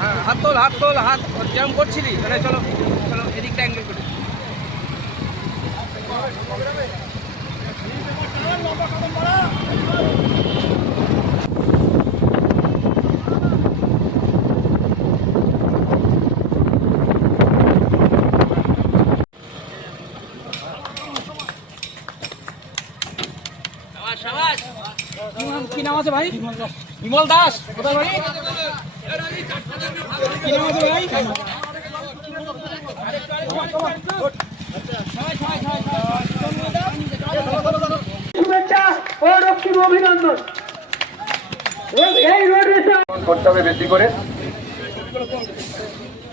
হ্যাঁ, হাত তোল হাত তোল, হাত যেরকম করছিলি মানে। চলো চলো এদিকটা অ্যাঙ্গেল করে। কি নাম আছে ভাই? বিমল দাস। কোথায় বাড়ি? কি নাম আছে ভাই? শুভেচ্ছা ও রক্তিম অভিনন্দন। করতে হবে বেশি করে।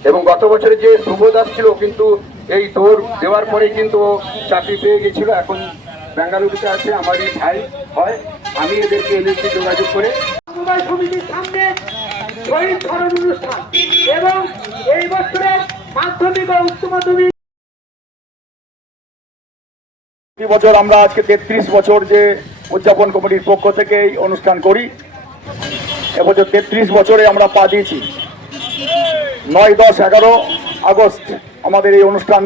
এবং গত বছরে যে শুভ দাস ছিল, কিন্তু এই দৌড় দেওয়ার পরে কিন্তু চাকরি পেয়ে গেছিল। এখন বেঙ্গালুরুতে আছে, আমারই ভাই হয়। আমি এদেরকে এনেছি যোগাযোগ করে। সমবায় সমিতির সামনে শহীদ স্মরণ অনুষ্ঠান এবং এই বছরের মাধ্যমিক ও উচ্চ মাধ্যমিক। প্রতি বছর আমরা আজকে 33 বছর যে উদযাপন কমিটির পক্ষ থেকে এই অনুষ্ঠান করি। এবছর 33 বছরে আমরা পা দিয়েছি। 9, 10, 11 আগস্ট আমাদের এই অনুষ্ঠান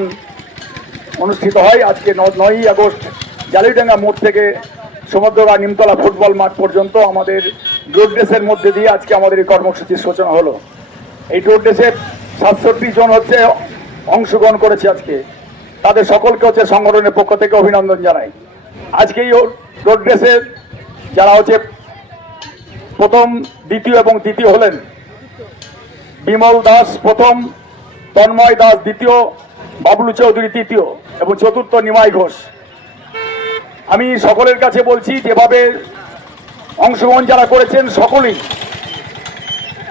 অনুষ্ঠিত হয়। আজকে 9ই আগস্ট জালিডাঙ্গা মোড় থেকে সমুদ্রগা নিমতলা ফুটবল মাঠ পর্যন্ত আমাদের রোড রেসের মধ্যে দিয়ে আজকে আমাদের এই কর্মসূচির সূচনা হলো। এই রোড রেসে 67 জন হচ্ছে অংশগ্রহণ করেছে আজকে। তাদের সকলকে হচ্ছে সংগঠনের পক্ষ থেকে অভিনন্দন জানাই। আজকে এই রোড রেসে যারা হচ্ছে প্রথম, দ্বিতীয় এবং তৃতীয় হলেন বিমল দাস প্রথম, তন্ময় দাস দ্বিতীয়, বাবলু চৌধুরী তৃতীয় এবং চতুর্থ নিমাই ঘোষ। আমি সকলের কাছে বলছি, যেভাবে অংশগ্রহণ যারা করেছেন সকলেই,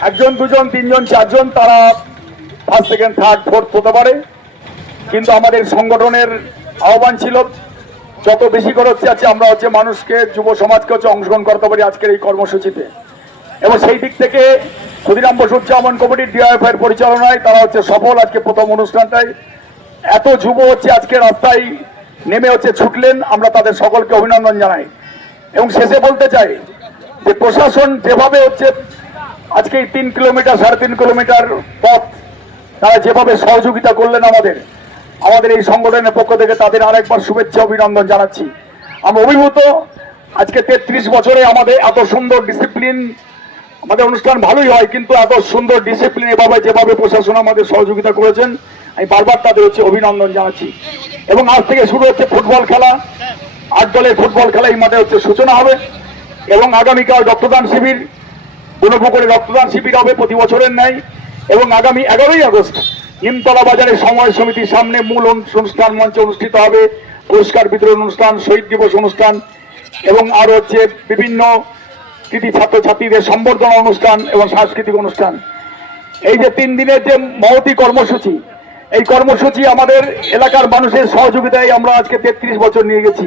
1 জন 2 জন 3 জন 4 জন তারা ফার্স্ট, সেকেন্ড, থার্ড, ফোর্থ হতে পারে, কিন্তু আমাদের সংগঠনের আহ্বান ছিল যত বেশি করে হচ্ছে আমরা হচ্ছে মানুষকে, যুব সমাজকে হচ্ছে অংশগ্রহণ করতে পারি আজকের এই কর্মসূচিতে। এবং সেই দিক থেকে ক্ষুদিরাম বসু উদযাপন কমিটির ডিআইএফআই এর পরিচালনায় তারা হচ্ছে সফল। আজকে প্রথম অনুষ্ঠানটাই এত যুব হচ্ছে আজকে রাস্তায় নেমে হচ্ছে ছুটলেন, আমরা তাদের সকলকে অভিনন্দন জানাই। এবং শেষে বলতে চাই যে প্রশাসন যেভাবে হচ্ছে আজকে এই 3 কিলোমিটার 3.5 কিলোমিটার পথ তারা যেভাবে সহযোগিতা করলেন আমাদের এই সংগঠনের পক্ষ থেকে তাদের আরেকবার শুভেচ্ছা অভিনন্দন জানাচ্ছি। আমরা অভিভূত। আজকে 33 বছরে আমাদের এত সুন্দর ডিসিপ্লিন, আমাদের অনুষ্ঠান ভালোই হয়, কিন্তু এত সুন্দর ডিসিপ্লিন এভাবে যেভাবে প্রশাসন আমাদের সহযোগিতা করেছেন, আমি বারবার তাদের হচ্ছে অভিনন্দন জানাচ্ছি। এবং আজ থেকে শুরু হচ্ছে ফুটবল খেলা। 8 দলের ফুটবল খেলা এই মাঠে হচ্ছে সূচনা হবে। এবং আগামীকাল রক্তদান শিবির, গুণপুকুরে রক্তদান শিবির হবে প্রতি বছরের ন্যায়। এবং আগামী 11ই আগস্ট নিমতলা বাজারের সমবায় সমিতির সামনে মূল অনুষ্ঠান মঞ্চে অনুষ্ঠিত হবে পুরস্কার বিতরণ অনুষ্ঠান, শহীদ দিবস অনুষ্ঠান এবং আরো হচ্ছে বিভিন্ন কৃতি ছাত্রছাত্রীদের সম্বর্ধনা অনুষ্ঠান এবং সাংস্কৃতিক অনুষ্ঠান। এই যে 3 দিনের যে মহতী কর্মসূচি, এই কর্মসূচি আমাদের এলাকার মানুষের সহযোগিতায় আমরা আজকে 33 বছর নিয়ে গেছি।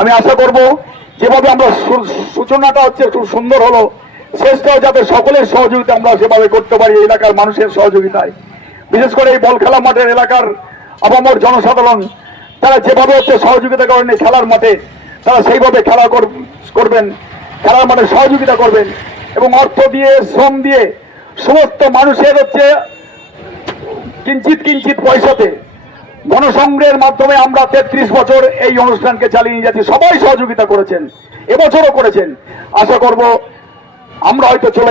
আমি আশা করব যেভাবে আমরা সূচনাটা হচ্ছে খুব সুন্দর হলো, শেষটাও যাতে সকলের সহযোগিতা আমরা সেভাবে করতে পারি এলাকার মানুষের সহযোগিতায়। বিশেষ করে এই বল খেলা মাঠের এলাকার আপামর জনসাধারণ তারা যেভাবে হচ্ছে সহযোগিতা করেন এই খেলার মাঠে, তারা সেইভাবে খেলা করবেন, খেলার মাঠে সহযোগিতা করবেন এবং অর্থ দিয়ে, শ্রম দিয়ে, সমস্ত মানুষের হচ্ছে কিঞ্চিত কিঞ্চিত পয়সাতে গণসংগ্রহের মাধ্যমে আমরা 33 বছর এই অনুষ্ঠানকে চালিয়ে নিয়ে যাচ্ছি। সবাই সহযোগিতা করেছেন, এবছরও করেছেন। আশা করব আমরা হয়তো চলে